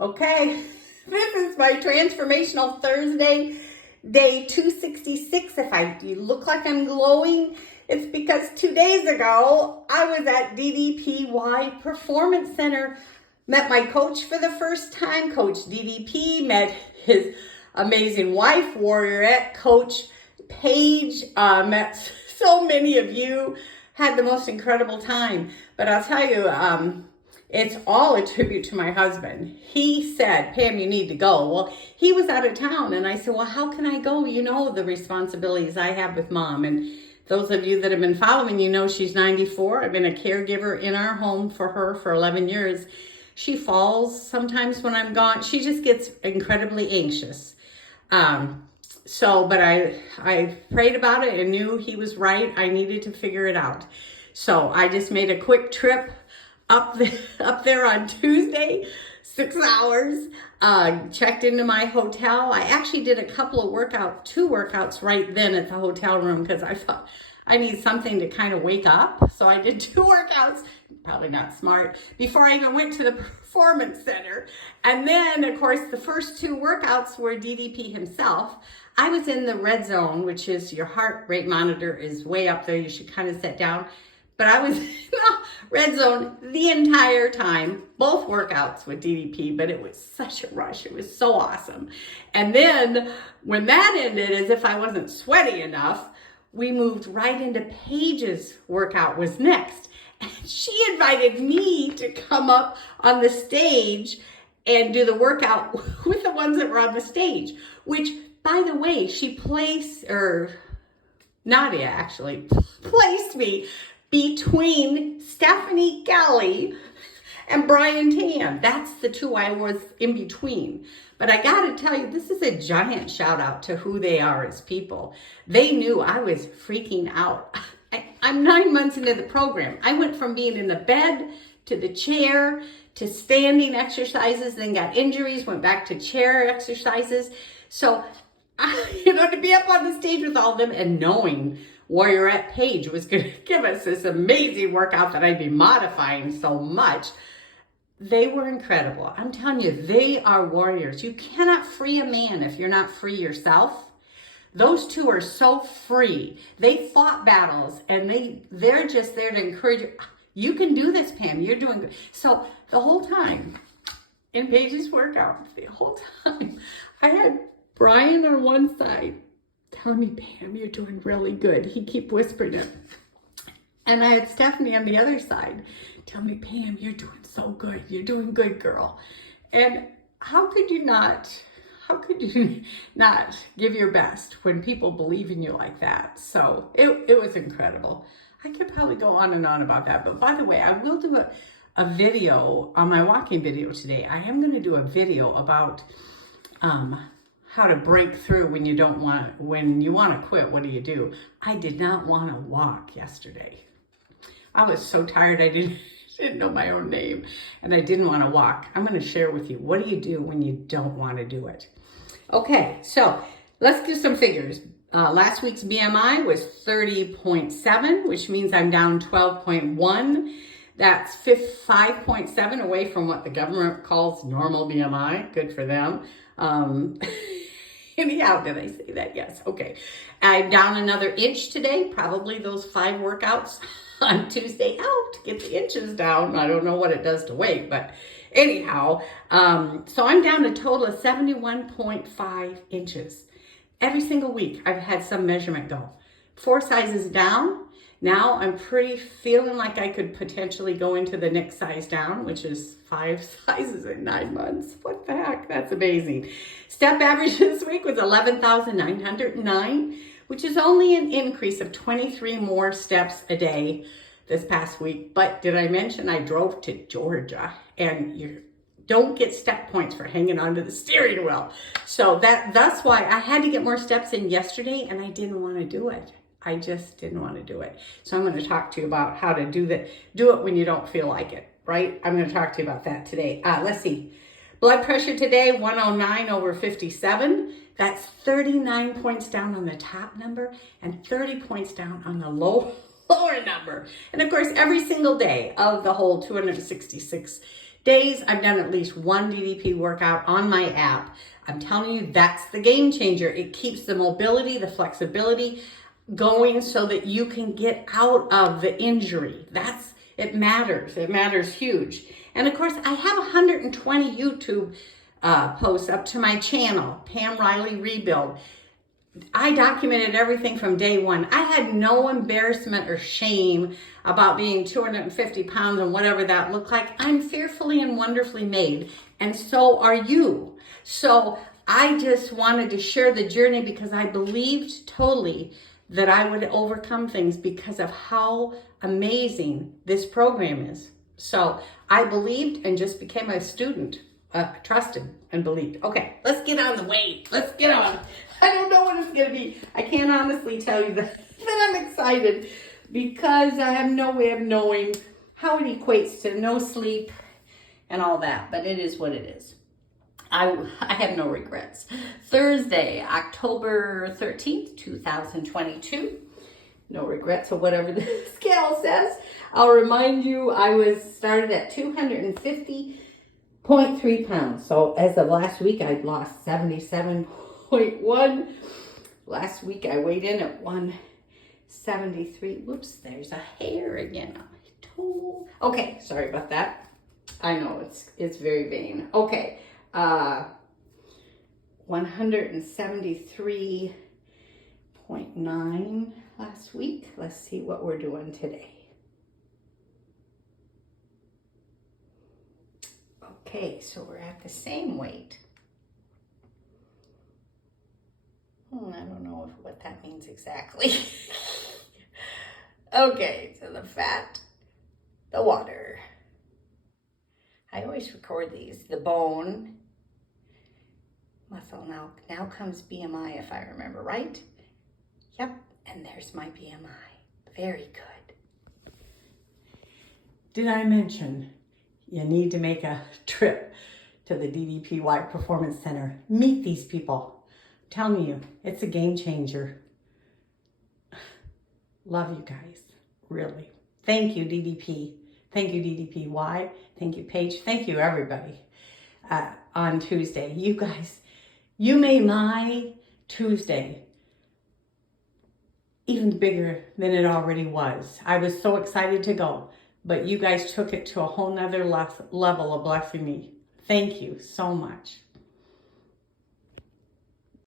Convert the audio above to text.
Okay, this is my transformational Thursday, day 266. If you look like I'm glowing, it's because 2 days ago I was at DDPY Performance Center, met my coach for the first time, Coach DDP, met his amazing wife, Warriorette, Coach Paige, met so many of you, had the most incredible time. But I'll tell you, it's all a tribute to my husband. He said, Pam, you need to go. Well, he was out of town, and I said, well, how can I go? You know the responsibilities I have with Mom. And those of you that have been following, you know she's 94. I've been a caregiver in our home for her for 11 years. She falls sometimes when I'm gone. She just gets incredibly anxious. But I prayed about it and knew he was right. I needed to figure it out. So I just made a quick trip up there on Tuesday, 6 hours, checked into my hotel. I actually did a couple of two workouts right then at the hotel room because I thought I need something to kind of wake up. So I did 2 workouts, probably not smart, before I even went to the performance center. And then, of course, the first 2 workouts were DDP himself. I was in the red zone, which is your heart rate monitor is way up there. You should kind of sit down. But I was in the red zone the entire time, both workouts with DDP, but it was such a rush. It was so awesome. And then when that ended, as if I wasn't sweaty enough, we moved right into Paige's workout was next. And she invited me to come up on the stage and do the workout with the ones that were on the stage, which, by the way, Nadia actually placed me between Stephanie Kelly and Brian Tam. That's the 2 I was in between. But I got to tell you, this is a giant shout out to who they are as people. They knew I was freaking out. I'm 9 months into the program. I went from being in the bed to the chair to standing exercises, then got injuries, went back to chair exercises. So, to be up on the stage with all of them and knowing Warriorette Paige was going to give us this amazing workout that I'd be modifying so much. They were incredible. I'm telling you, they are warriors. You cannot free a man if you're not free yourself. Those 2 are so free. They fought battles and they're just there to encourage you. You can do this, Pam. You're doing good. So the whole time in Paige's workout, the whole time, I had Brian on one side telling me, Pam, you're doing really good. He kept whispering it. And I had Stephanie on the other side telling me, Pam, you're doing so good. You're doing good, girl. And how could you not give your best when people believe in you like that? So it was incredible. I could probably go on and on about that. But by the way, I will do a video on my walking video today. I am going to do a video about how to break through when you want to quit. What do? I did not want to walk yesterday. I was so tired. I didn't know my own name and I didn't want to walk. I'm going to share with you. What do you do when you don't want to do it? Okay, so let's do some figures. Last week's BMI was 30.7, which means I'm down 12.1. That's 5.7 away from what the government calls normal BMI. Good for them. Anyhow, did I say that? Yes. Okay. I'm down another inch today. Probably those 5 workouts on Tuesday helped get the inches down. I don't know what it does to weight, but anyhow, so I'm down a total of 71.5 inches. Every single week I've had some measurement go 4 sizes down. Now I'm feeling like I could potentially go into the next size down, which is 5 sizes in 9 months. What the heck? That's amazing. Step average this week was 11,909, which is only an increase of 23 more steps a day this past week. But did I mention I drove to Georgia? And you don't get step points for hanging onto the steering wheel. So that's why I had to get more steps in yesterday, and I didn't want to do it. I just didn't want to do it. So I'm going to talk to you about how to do it when you don't feel like it, right? I'm going to talk to you about that today. Let's see. Blood pressure today, 109/57. That's 39 points down on the top number and 30 points down on the lower number. And of course, every single day of the whole 266 days, I've done at least one DDP workout on my app. I'm telling you, that's the game changer. It keeps the mobility, the flexibility going so that you can get out of the injury. It matters. It matters huge. And of course, I have 120 YouTube posts up to my channel, Pam Riley Rebuild. I documented everything from day one. I had no embarrassment or shame about being 250 pounds and whatever that looked like. I'm fearfully and wonderfully made, and so are you. So I just wanted to share the journey because I believed totally that I would overcome things because of how amazing this program is. So I believed and just became a student, trusted and believed. Okay, let's get on the weight. Let's get on. I don't know what it's going to be. I can't honestly tell you that I'm excited because I have no way of knowing how it equates to no sleep and all that, but it is what it is. I have no regrets. Thursday, October 13th, 2022. No regrets or whatever the scale says. I'll remind you, I was started at 250.3 pounds. So as of last week, I'd lost 77.1. Last week, I weighed in at 173. Whoops, there's a hair again on my toe. Okay, sorry about that. I know it's very vain. Okay. 173.9 last week. Let's see what we're doing today. Okay, so we're at the same weight. I don't know what that means exactly. Okay, so the fat, the water. I always record these. The bone, muscle. Now comes BMI, if I remember right. Yep, and there's my BMI. Very good. Did I mention you need to make a trip to the DDPY Performance Center? Meet these people. I'm telling you, it's a game changer. Love you guys, really. Thank you, DDP. Thank you, DDPY. Thank you, Paige. Thank you, everybody. On Tuesday, you guys, you made my Tuesday even bigger than it already was. I was so excited to go, but you guys took it to a whole nother level of blessing me. Thank you so much.